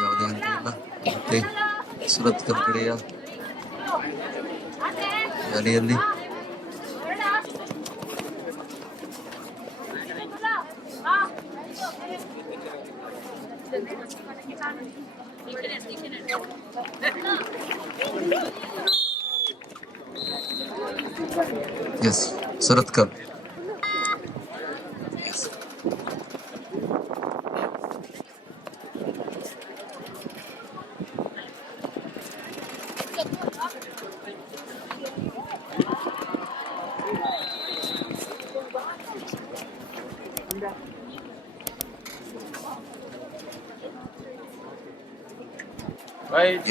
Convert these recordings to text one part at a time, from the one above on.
ಯಾವುದೇ ಅಂತ ಇಲ್ಲ. ಮತ್ತೆ ಸುರತ್ಕಲ್ ಕಡೆಯ ಶಾಲೆಯಲ್ಲಿ ಎಸ್ ಸುರತ್ಕಲ್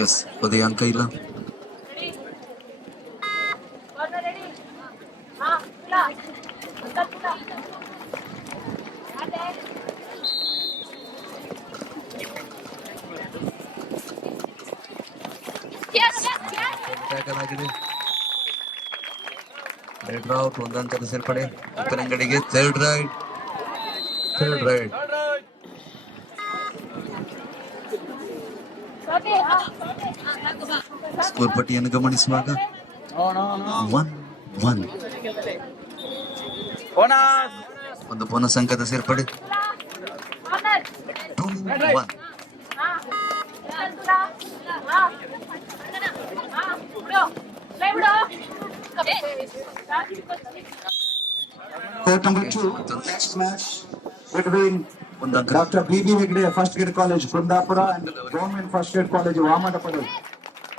ಎಸ್ ಅದೇ ಅಂಕ ಇಲ್ಲ. ರೈಟ್ ಔಟ್, ಒಂದು ಅಂಕದ ಸೇರ್ಪಡೆ ಉಪ್ಪಿನಂಗಡಿಗೆ. ಥರ್ಡ್ ರೈಡ್ ಸ್ಕೋರ್ ಪಟ್ಟಿಯನ್ನು ಗಮನಿಸುವಾಗ 1-1 ಒಂದು ಬೋನಸ್ ಅಂಕದ ಸೇರ್ಪಡೆ 2-1. Court number 2, next match between Dr. B.B. Hegde First Grade College, Kundapura and Government First Grade College, Vamadapadu.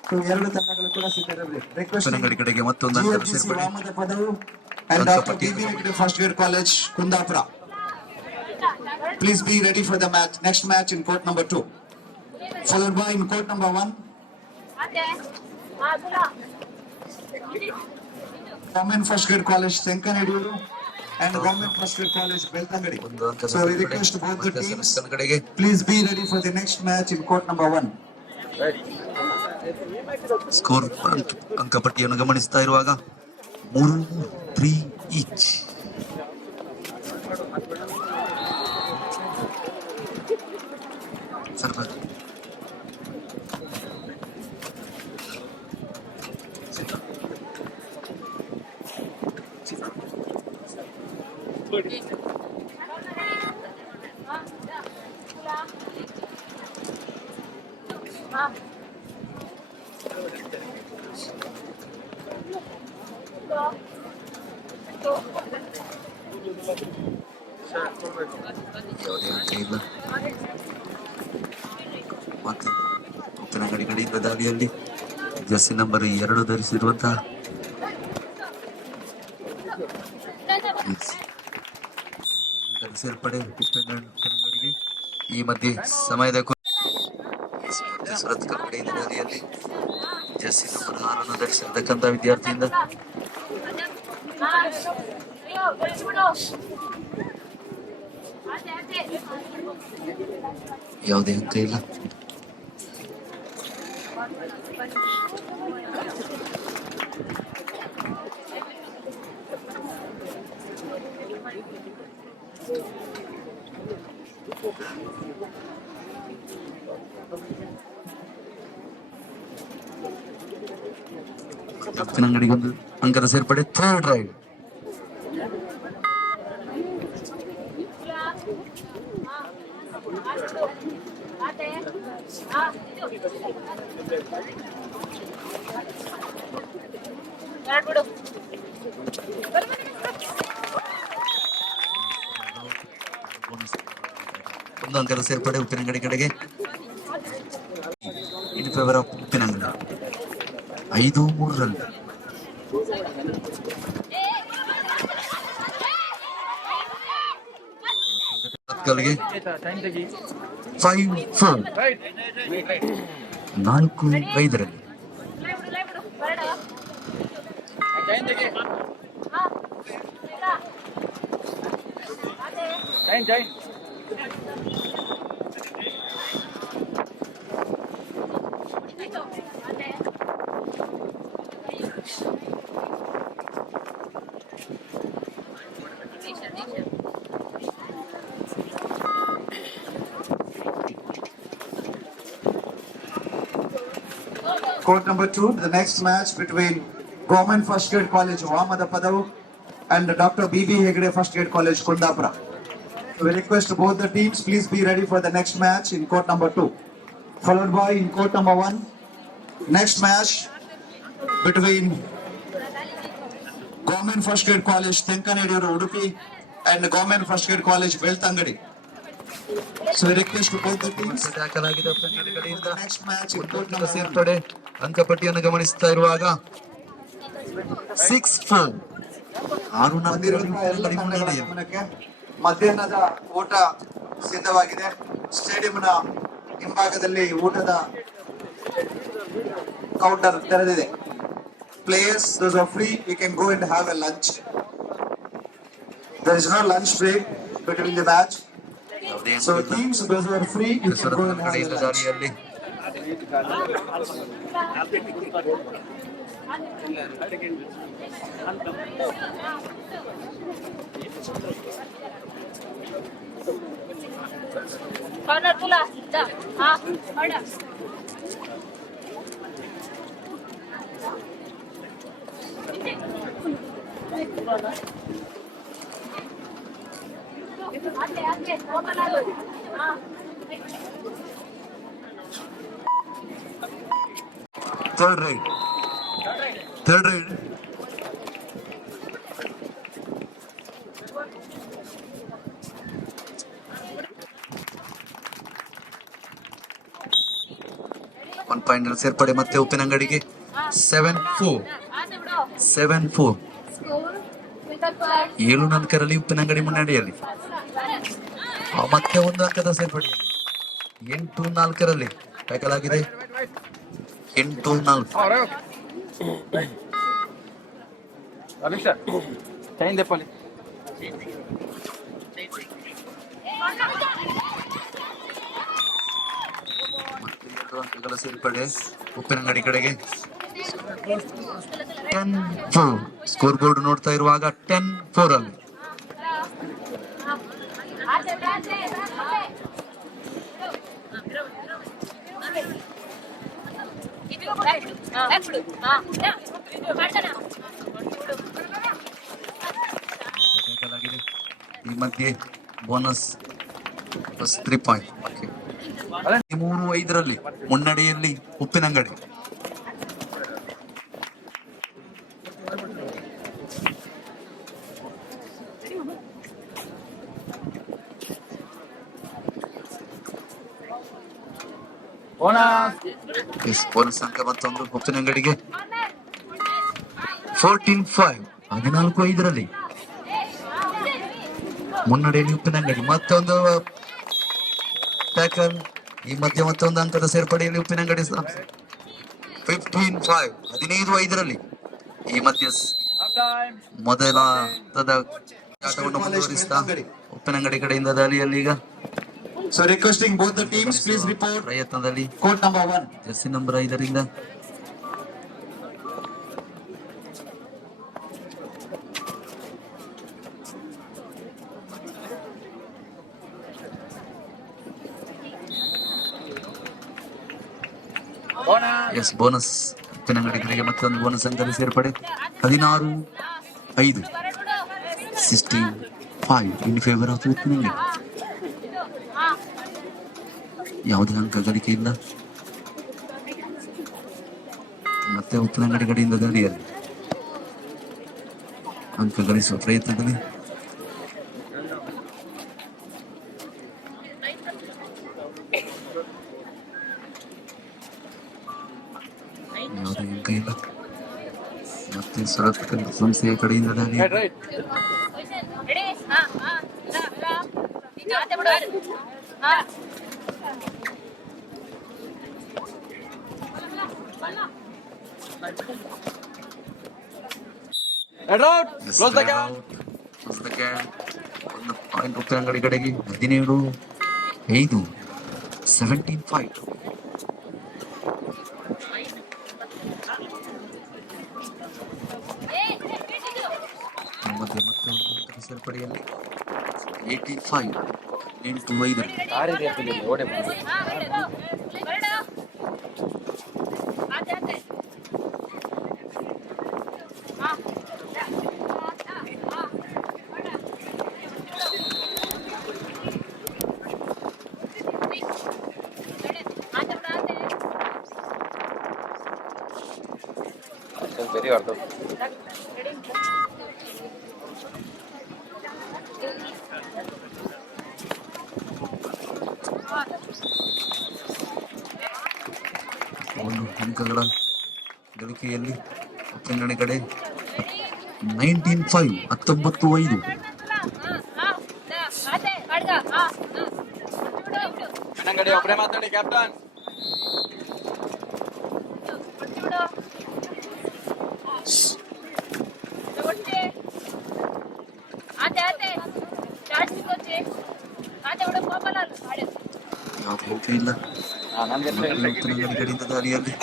So, ಎರಡು ತಂಡಗಳು ಕೂಡ ಸಿದ್ಧರಿವೆ. ಉಪ್ಪಿನಂಗಡಿ ಕಡೆಗೆ ಮತ್ತೊಂದು ಅಂಕದ ಸೇರ್ಪಡೆ. Vamadapadu and Dr. B.B. Hegde First Grade College, Kundapura. Please be ready for the match. Next match in court number 2. Followed by in court number 1. Government First Grade College, Sanchari and Government First Grade College, Beltangadi. So we request both the teams, please be ready for the next match in court number 1. Score ಅಂಕಪಟ್ಟಿಯನ್ನು ಗಮನಿಸ್ತಾ ಇರುವಾಗ 3-3 each. Sarpanch ಯಾವುದೇ ಅಂಕ ಇಲ್ಲ. ಮತ್ತೆ ಉಪ್ಪಿನಂಗಡಿ ಕಡೆಯಿಂದ ದಾಳಿಯಲ್ಲಿ Jersey number 2 ಧರಿಸಿರುವಂತಹ ಸೇರ್ಪಡೆ ಉಪ್ಪಿನಂಗಡಿಗೆ. ಈ ಮಧ್ಯೆ ಸಮಯದ ಸುರತ್ಕಲ್ ಕಡೆಯಿಂದ ದಾಳಿಯಲ್ಲಿ ಜರ್ಸಿ ನಂಬರ್ 6 ಧರಿಸಿರ್ತಕ್ಕಂಥ ವಿದ್ಯಾರ್ಥಿಯಿಂದ ಯಾವುದೇ ಅಂಕ ಇಲ್ಲ. ಉಪ್ಪಿನಂಗಡಿಗೊಂದು ಅಂಕದ ಸೇರ್ಪಡೆ. ಥರ್ಡ್ ರೈಡ್ ಒಂದು ಅಂಕದ ಸೇರ್ಪಡೆ ಉಪ್ಪಿನಂಗಡಿ ಕಡೆಗೆ in favour of Uppinangady. 5-3 run. ಸುರತ್ಕಲ್ಗೆ 5-4. 4-5. Court number 2, the next match between Government First Grade College A.PATRAO and Dr. B.B. Hegde First Grade College Kundapura. We request both the teams, please be ready for the next match in court number 2. Followed by in court number 1, next match between Government First Grade College Tenkanedi Udupi and Government First Grade College Beltangadi. So we request both the teams. Next match in court number 1. ಅಂಕಪಟ್ಟಿಯನ್ನು ಗಮನಿಸ್ತಾ ಇರುವಾಗ 6-4. ಮಧ್ಯಾಹ್ನದ ಊಟ ಸಿದ್ಧವಾಗಿದೆ. ಸ್ಟೇಡಿಯಂನ ಹಿಂಭಾಗದಲ್ಲಿ ಊಟದ counter ತೆರೆದಿದೆ. Players, those are free, you can go and have a lunch. There is no lunch break between the match. So teams, those who are free, you can go and have a lunch. Corner pula, ja, ha, order. Third right. One point ಸೇರ್ಪಡೆ ಮತ್ತೆ ಉಪ್ಪಿನಂಗಡಿಗೆ 7-4. 7 ನಾಲ್ಕರಲ್ಲಿ ಉಪ್ಪಿನಂಗಡಿ ಮುನ್ನಡೆಯಲ್ಲಿ. ಮತ್ತೆ ಒಂದು ಅಂಕದ ಸೇರ್ಪಡೆಯಲ್ಲಿ 8-4 ದಾಖಲಾಗಿದೆ. 8-4. ಅಂಕಗಳ ಸೇರ್ಪಡೆ ಉಪ್ಪಿನಂಗಡಿ ಕಡೆಗೆ 10-4. ಸ್ಕೋರ್ ಬೋರ್ಡ್ ನೋಡ್ತಾ ಇರುವಾಗ 10-4 ಅಲ್ಲಿ. ಈ ಮಧ್ಯೆ ಬೋನಸ್ 3 ಪಾಯಿಂಟ್. 3-5 ಮುನ್ನಡೆಯಲ್ಲಿ ಉಪ್ಪಿನಂಗಡಿ. ಬೋನಸ್ ಅಂಕ ಮತ್ತೊಂದು ಉಪ್ಪಿನಂಗಡಿಗೆ 14-5. 14-5 ಮುನ್ನಡೆಯಲ್ಲಿ ಉಪ್ಪಿನಂಗಡಿ. ಮತ್ತೊಂದು ಟ್ಯಾಕಲ್. ಈ ಮಧ್ಯೆ ಮತ್ತೊಂದು ಅಂಕದ ಸೇರ್ಪಡೆಯಲ್ಲಿ ಉಪ್ಪಿನಂಗಡಿ 15-5. 15-5 ಈ ಮಧ್ಯ ಮೊದಲ ಆಟವನ್ನು ಮುಂದುವರಿಸ್ತಾ ಉಪ್ಪಿನಂಗಡಿ ಕಡೆಯಿಂದ ದಾಳಿಯಲ್ಲಿ ಈಗ. So requesting both the teams, please report. ಪ್ರಯತ್ನದಲ್ಲಿ Court number 1. ಜರ್ಸಿ ನಂಬರ್ 5 ಎಸ್ ಬೋನಸ್ ಉಪ್ಪಿನಂಗಡಿ ಕಡೆಗೆ ಮತ್ತೊಂದು ಬೋನಸ್ ಅಂಕದ ಸೇರ್ಪಡೆ 16-5. 16-5 ಇನ್ ಫೇವರ್ ಆಫ್ ಉಪ್ಪಿನಂಗಡಿ. ಯಾವುದೇ ಅಂಕ ಗಳಿಕೆ ಇಲ್ಲ. ಮತ್ತೆ ಉಪ್ಪಿನಂಗಡಿ ಕಡೆಯಿಂದ ದಾಳಿಯಲ್ಲಿ ಅಂಕ ಗಳಿಸುವ ಪ್ರಯತ್ನದಲ್ಲಿ ಯಾವುದೇ ಅಂಕ ಇಲ್ಲ. ಮತ್ತೆ ಸುರತ್ಕಲ್ ಸಂಸ್ಥೆಯ ಕಡೆಯಿಂದ ದಾಳಿ. ಆತೆ ಬಿಡು ಹಾ Close the gap. ಒಂದು ಪಾಯಿಂಟ್ ಉಪ್ಪಿನಂಗಡಿ ಕಡೆಗೆ 17-5 17-5. ಮತ್ತೆ ಸೇರ್ಪಡೆಯಲ್ಲಿ 18-5 8-5. very hard. ಒಂದು ಅಂಕಗಳ ಗಳಿಕೆಯಲ್ಲಿ ಉಪ್ಪಿನಂಗಡಿ ಕಡೆ 19-5 19-5. ಉಪ್ಪಿನಂಗಡಿ ಒಬ್ಬರೇ ಮಾತಾಡಿ ಕ್ಯಾಪ್ಟನ್. ಯಾವ್ದು ಇಲ್ಲ ಉಪ್ಪಿನಂಗಡಿ ಕಡೆಯಿಂದ ದಾರಿಯಲ್ಲಿ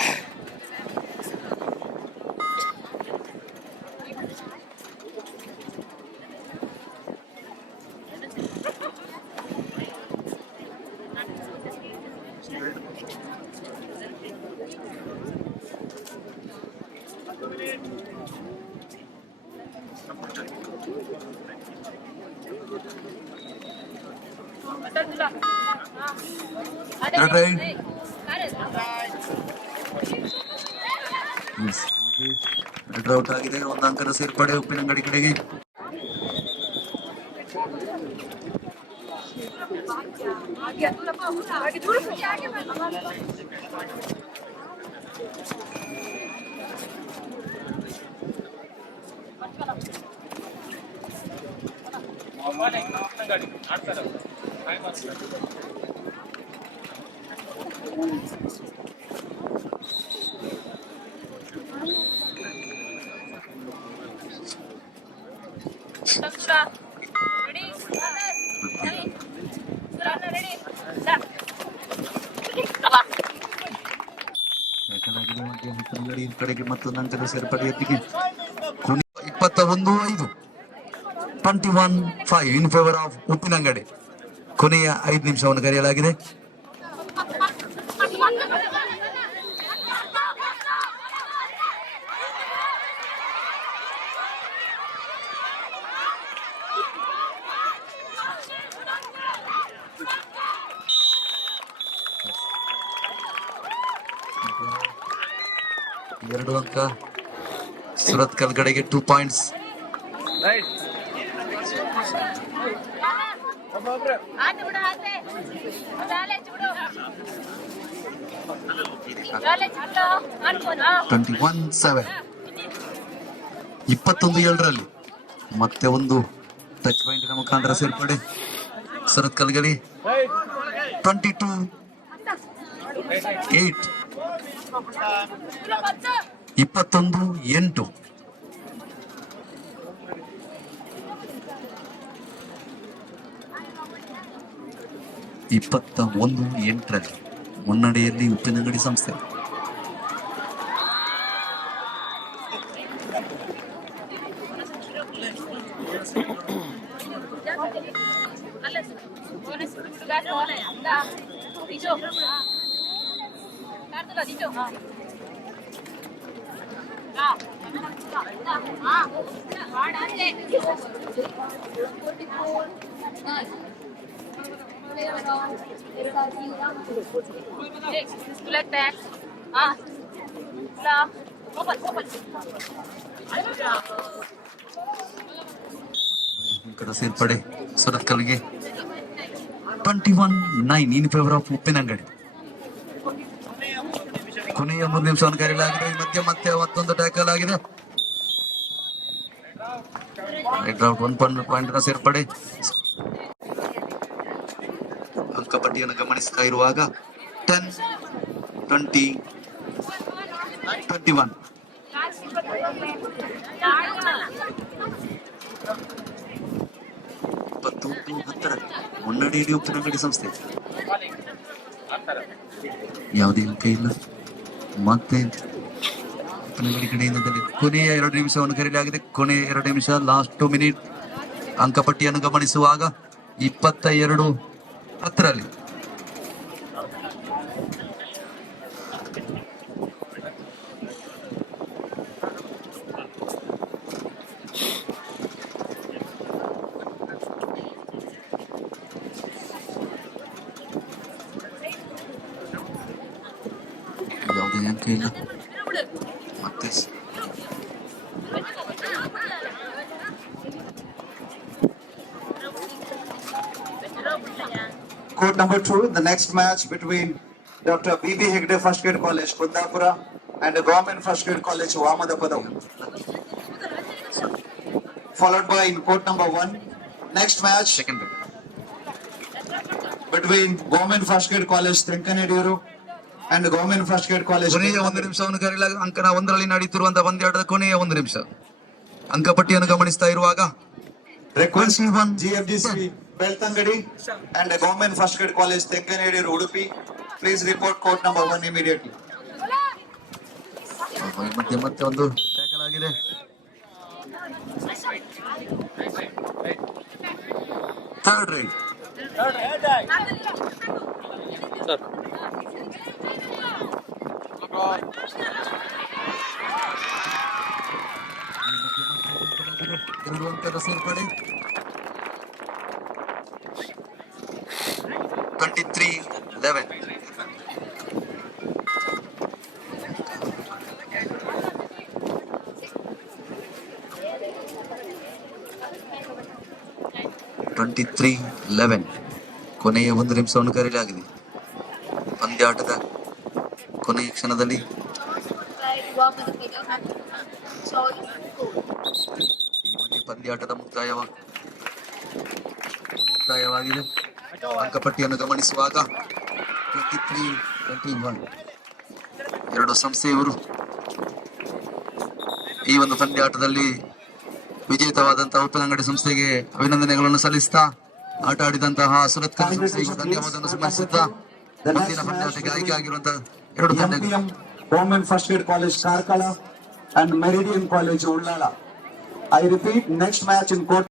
ಔಟ್ ಆಗಿದೆ. ಒಂದು ಅಂಕದ ಸೇರ್ಪಡೆ ಉಪ್ಪಿನಂಗಡಿ ಕಡೆಗೆ. ಕಡೆಗೆ ಮತ್ತೊಂದು ಅಂಕದ ಸೇರ್ಪಡೆ ಎತ್ತಿಗೆ 21-5 21-5 ಇನ್ ಫೇವರ್ ಆಫ್ ಉಪ್ಪಿನಂಗಡಿ. ಕೊನೆಯ 5 ನಿಮಿಷವನ್ನು ಕರೆಯಲಾಗಿದೆ. ಎರಡು ಅಂಕ ಸುರತ್ಕಲ್ ಕಡೆಗೆ 2 ಪಾಯಿಂಟ್ಸ್. $21-7 21-7 ಮತ್ತೆ ಒಂದು ಟಚ್ ಪಾಯಿಂಟ್ ಮುಖಾಂತರ ಸೇರ್ಪಡೆ ಸುರತ್ಕಲ್ ಗಡಿ 22-8 21-8 21-8 ಮುನ್ನಡೆಯಲ್ಲಿ ಉಪ್ಪಿನಂಗಡಿ ಸಂಸ್ಥೆ. ಸೇರ್ಪಡೆ ಸುರತ್ಕಲ್ಗೆ 21-9 ಇನ್ ಫೇವರ್ ಆಫ್ ಉಪ್ಪಿನಂಗಡಿ. ಕೊನೆಯ 3 ನಿಮಿಷವನ್ನು ಕರೆಯಲಾಗಿದೆ. ಈ ಮಧ್ಯೆ ಮತ್ತೆ ಮತ್ತೊಂದು ಟ್ಯಾಕಲ್ ಆಗಿದೆ. ರೈಟ್ ಔಟ್ 1 ಪಾಯಿಂಟ್ ಸೇರ್ಪಡೆ ಅಂಕಪಟ್ಟಿಯನ್ನು ಗಮನಿಸ್ತಾ ಇರುವಾಗ 10, 20, 21. ಮುನ್ನಡೆಯಲ್ಲಿ ಉಪ್ಪಿನಂಗಡಿ ಸಂಸ್ಥೆ. ಯಾವುದೇ ಅಂಕ ಇಲ್ಲ. ಮತ್ತೆ ಉಪ್ಪಿನಂಗಡಿ ಕಡೆಯಿಂದ ಕೊನೆಯ 2 ನಿಮಿಷವನ್ನು ಕರೆಯಲಾಗಿದೆ. ಕೊನೆಯ 2 ನಿಮಿಷ, ಲಾಸ್ಟ್ 2 ಮಿನಿಟ್. ಅಂಕಪಟ್ಟಿಯನ್ನು ಗಮನಿಸುವಾಗ 22-10. ಯಾವುದೇ ಅಂಕ ಇಲ್ಲ. ಮತ್ತೆ Court number 2, the next match between Dr. B.B. Hegde First Grade College, Kundapura and Government First Grade College, Padav. Followed by in court number 1, next match second between Government First Grade College, Tenkanedi and Government First Grade College. ಕೊನೆಯ 1 ನಿಮಿಷವನ್ನು ಕರೆಯಲಾಗಿದೆ. ಅಂಕನ 1ರಲ್ಲಿ ನಡೆಯುತ್ತಿರುವಂತಹ ಪಂದ್ಯಾಟದ ಕೊನೆಯ 1 ನಿಮಿಷ. ಅಂಕಪಟ್ಟಿಯನ್ನು ಗಮನಿಸ್ತಾ ಇರುವಾಗ Request GFGC Beltangadi and Government First Grade College, Tenkanedi, Udupi. Please report court number 1 immediately. ಮತ್ತೆ ಒಂದು tackle ಆಗಿದೆ. Third right. ಎರಡು ಅಂಕದ ಸೇರ್ಪಡೆ. 23-11. ಕೊನೆಯ 1 ನಿಮಿಷವನ್ನು ಕರೆಯಲಾಗಿದೆ. ಪಂದ್ಯಾಟದ ಕೊನೆಯ ಕ್ಷಣದಲ್ಲಿ ಈ ಮಧ್ಯೆ ಪಂದ್ಯಾಟದ ಮುಕ್ತಾಯವಾಗಿದೆ. ಅಂಕಪಟ್ಟಿಯನ್ನು ಗಮನಿಸುವಾಗ 23-21. ಎರಡು ಸಂಸ್ಥೆಯವರು ಈ ಒಂದು ಪಂದ್ಯಾಟದಲ್ಲಿ ವಿಜೇತವಾದಂತಹ ಉಪ್ಪಿನಂಗಡಿ ಸಂಸ್ಥೆಗೆ ಅಭಿನಂದನೆಗಳನ್ನು ಸಲ್ಲಿಸ್ತಾ, ಆಟ ಆಡಿದಂತಹ ಸುರತ್ಕಲ್ ಸಂಸ್ಥೆಗೆ ಧನ್ಯವಾದವನ್ನು ಸಮರ್ಪಿಸುತ್ತಾ, ಮುಂದಿನ ಪಂದ್ಯಾಟಕ್ಕೆ ಆಯ್ಕೆ ಆಗಿರುವಂತಹ 2 ತಂಡಗಳು Government First Grade College, Karkala and Meridian College, Ullala. I repeat, next match in court.